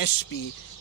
SP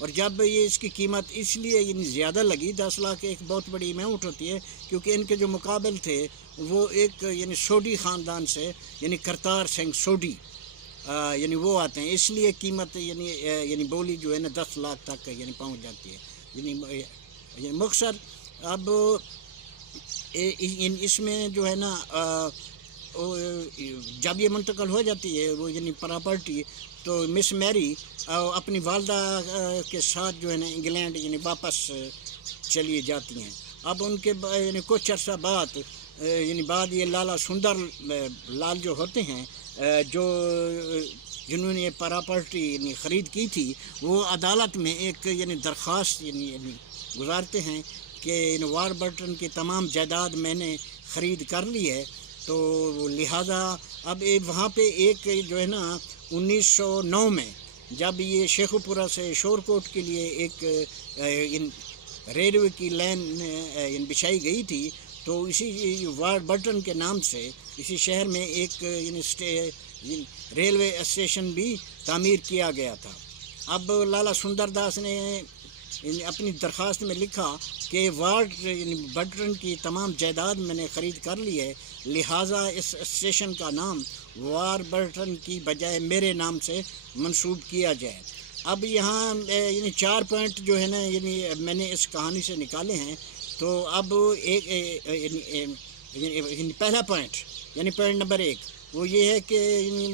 اور جب یہ اس کی قیمت اس لیے یعنی زیادہ لگی، 10 لاکھ ایک بہت بڑی اماؤنٹ ہوتی ہے، کیونکہ ان کے جو مقابل تھے وہ ایک یعنی سوڈی خاندان سے یعنی کرتار سنگھ سوڈی یعنی وہ آتے ہیں، اس لیے قیمت یعنی بولی جو ہے نا 10 لاکھ تک یعنی پہنچ جاتی ہے یعنی مختصر۔ اب اس میں جو ہے نا جب یہ منتقل ہو جاتی ہے وہ یعنی پراپرٹی، تو مس میری اپنی والدہ کے ساتھ جو ہے نا انگلینڈ یعنی واپس چلی جاتی ہیں۔ اب ان کے یعنی کچھ عرصہ بعد یہ لالا سندر لال جو ہوتے ہیں، جنہوں نے یہ پراپرٹی یعنی خرید کی تھی، وہ عدالت میں ایک یعنی درخواست یعنی گزارتے ہیں کہ وار برٹن کی تمام جائیداد میں نے خرید کر لی ہے، تو لہٰذا اب وہاں پہ ایک جو ہے نا 1909 میں جب یہ شیخو پورہ سے شور کوٹ کے لیے ایک ریلوے کی لائن بچھائی گئی تھی، تو اسی وار برٹن کے نام سے اسی شہر میں ایک ریلوے اسٹیشن بھی تعمیر کیا گیا تھا۔ اب لالا سندر داس نے اپنی درخواست میں لکھا کہ وار برٹن کی تمام جائیداد میں نے خرید کر لی ہے، لہٰذا اس اسٹیشن کا نام وار برٹن کی بجائے میرے نام سے منسوب کیا جائے۔ اب یہاں 4 پوائنٹ جو ہے نا میں نے اس کہانی سے نکالے ہیں۔ تو اب پہلا پوائنٹ پوائنٹ نمبر 1 وہ یہ ہے کہ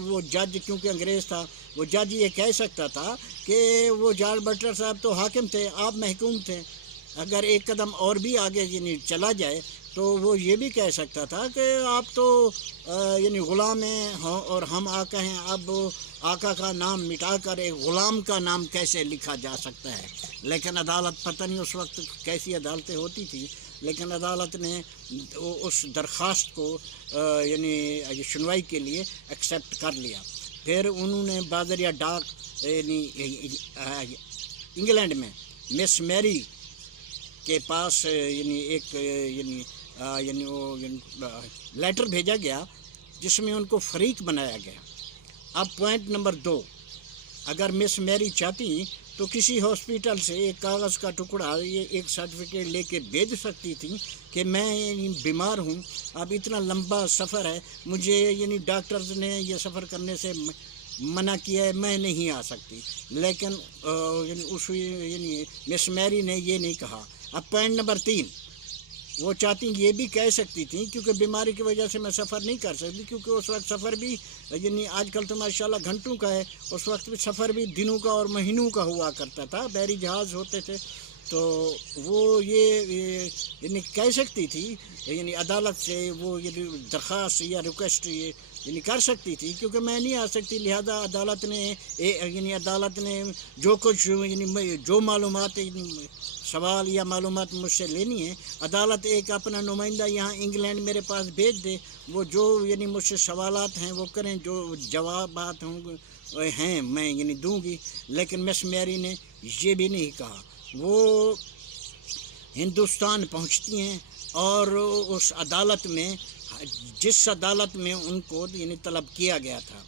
وہ جج کیونکہ انگریز تھا، وہ جج یہ کہہ سکتا تھا کہ وہ جارج برٹن صاحب تو حاکم تھے، آپ محکوم تھے، اگر ایک قدم اور بھی آگے چلا جائے تو وہ یہ بھی کہہ سکتا تھا کہ آپ تو غلام ہیں اور ہم آقا ہیں، اب آقا کا نام مٹا کر ایک غلام کا نام کیسے لکھا جا سکتا ہے۔ لیکن عدالت پتہ نہیں اس وقت کیسی عدالتیں ہوتی تھیں، لیکن عدالت نے اس درخواست کو سنوائی کے لیے ایکسیپٹ کر لیا۔ پھر انہوں نے بازریہ ڈاک انگلینڈ میں مس میری کے پاس ایک لیٹر بھیجا گیا جس میں ان کو فریق بنایا گیا۔ اب پوائنٹ نمبر 2، اگر مس میری چاہتی تو کسی ہاسپٹل سے ایک کاغذ کا ٹکڑا ایک سرٹیفکیٹ لے کے بھیج سکتی تھی کہ میں بیمار ہوں، اب اتنا لمبا سفر ہے، مجھے ڈاکٹرز نے یہ سفر کرنے سے منع کیا ہے، میں نہیں آ سکتی، لیکن مس میری نے یہ نہیں کہا۔ اب پوائنٹ نمبر 3، وہ چاہتی یہ بھی کہہ سکتی تھیں کیونکہ بیماری کی وجہ سے میں سفر نہیں کر سکتی، کیونکہ اس وقت سفر بھی آج کل تو ماشاءاللہ گھنٹوں کا ہے، اس وقت بھی سفر بھی دنوں کا اور مہینوں کا ہوا کرتا تھا، بحری جہاز ہوتے تھے، تو وہ یہ کہہ سکتی تھی عدالت سے، وہ درخواست یا ریکویسٹ کر سکتی تھی کیونکہ میں نہیں آ سکتی، لہذا عدالت نے جو کچھ جو معلومات سوال یا معلومات مجھ سے لینی ہے، عدالت ایک اپنا نمائندہ یہاں انگلینڈ میرے پاس بھیج دے، وہ جو مجھ سے سوالات ہیں وہ کریں، جو جوابات ہیں میں دوں گی۔ لیکن مس میری نے یہ بھی نہیں کہا، وہ ہندوستان پہنچتی ہیں اور اس عدالت میں جس عدالت میں ان کو طلب کیا گیا تھا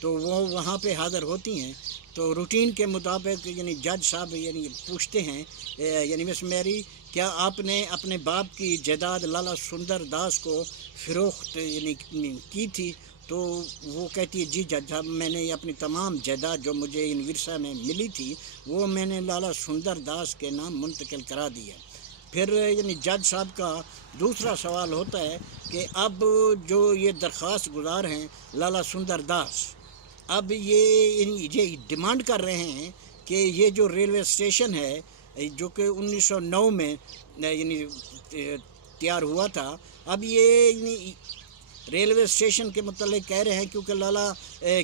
تو وہ وہاں پہ حاضر ہوتی ہیں، تو روٹین کے مطابق جج صاحب پوچھتے ہیں مس میری کیا آپ نے اپنے باپ کی جائیداد لالا سندر داس کو فروخت کی تھی؟ تو وہ کہتی ہے جی جج صاحب، میں نے اپنی تمام جائیداد جو مجھے ورثہ میں ملی تھی وہ میں نے لالا سندر داس کے نام منتقل کرا دی ہے۔ پھر جج صاحب کا دوسرا سوال ہوتا ہے کہ اب جو یہ درخواست گزار ہیں لالا سندر داس، اب یہ ڈیمانڈ کر رہے ہیں کہ یہ جو ریلوے اسٹیشن ہے جو کہ 1909 میں تیار ہوا تھا، اب یہ ریلوے اسٹیشن کے متعلق کہہ رہے ہیں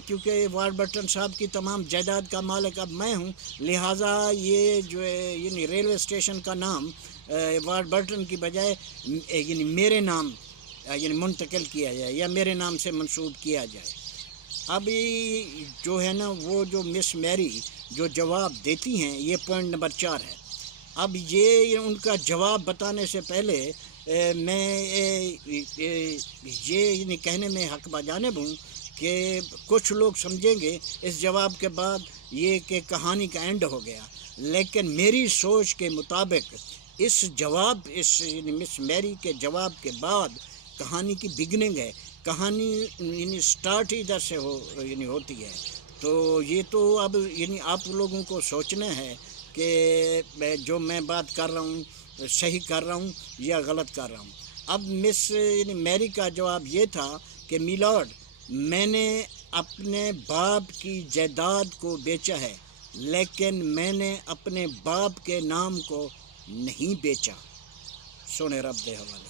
کیونکہ وار برٹن صاحب کی تمام جائیداد کا مالک اب میں ہوں، لہٰذا یہ جو ہے ریلوے اسٹیشن کا نام وار برٹن کی بجائے میرے نام منتقل کیا جائے یا میرے نام سے منسوب کیا جائے۔ اب جو ہے نا وہ جو مس میری جو جواب دیتی ہیں، یہ پوائنٹ نمبر 4 ہے۔ اب یہ ان کا جواب بتانے سے پہلے میں یہ کہنے میں حق بجانب ہوں کہ کچھ لوگ سمجھیں گے اس جواب کے بعد یہ کہ کہانی کا اینڈ ہو گیا، لیکن میری سوچ کے مطابق اس یعنی مس میری کے جواب کے بعد کہانی کی بگننگ ہے، کہانی یعنی سٹارٹ ادھر سے ہوتی ہے۔ تو یہ تو اب یعنی آپ لوگوں کو سوچنا ہے کہ جو میں بات کر رہا ہوں صحیح کر رہا ہوں یا غلط کر رہا ہوں۔ اب مس یعنی میری کا جواب یہ تھا کہ میلارڈ، میں نے اپنے باپ کی جائیداد کو بیچا ہے، لیکن میں نے اپنے باپ کے نام کو نہیں بیچا۔ سونے رب دے حوالے۔